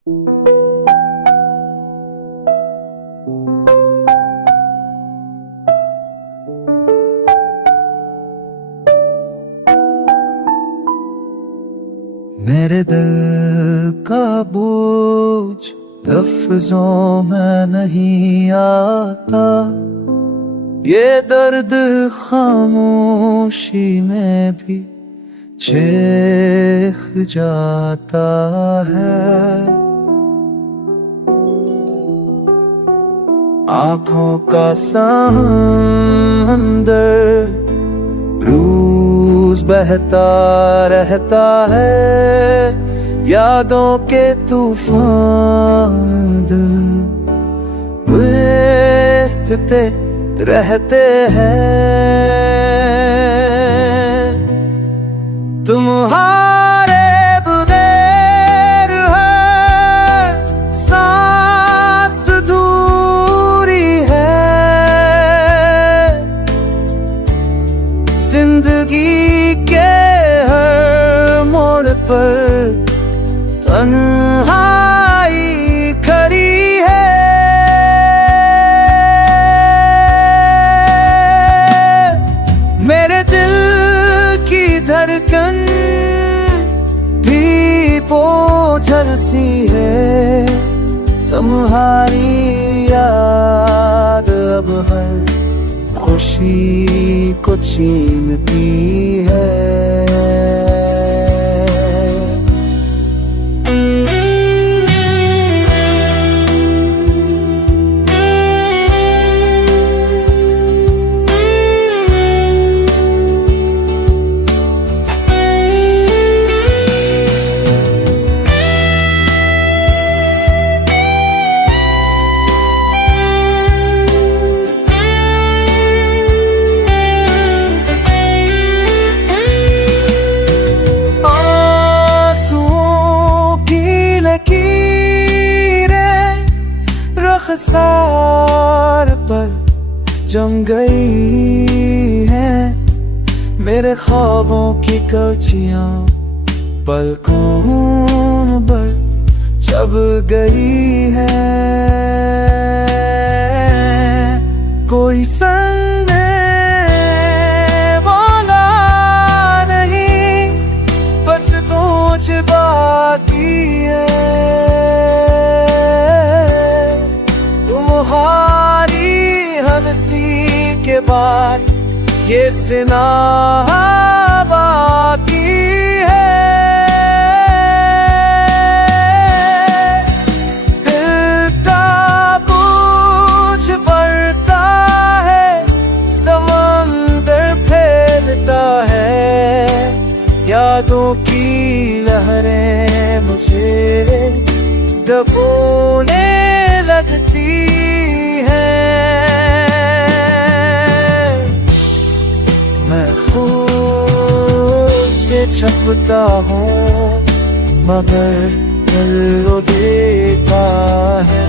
मेरे दिल का बोझ लफ्जों में नहीं आता, ये दर्द खामोशी में भी चेख जाता है। आंखों का समंदर रोज बहता रहता है, यादों के तूफान दिल बहते रहते हैं। तुम्हारे बगैर हर सांस दूरी है, जिंदगी के हर मोड़ पर तन्हाई खड़ी है। मेरे दिल की धड़कन भी बोझल सी है, तुम्हारी याद अब हर खुशी को छीनती है। सार पर जम गई है, मेरे ख्वाबों की कचियां पलकों पर जब गई है। कोई संग बोला नहीं, बस सोच बाकी है। हंसी के बाद ये सिना बाकी है। दिल का बोझ बढ़ता है, समंदर फैलता है, यादों की लहरें मुझे दबोने लगती है। छपता हूँ मगर दिल रो देता है।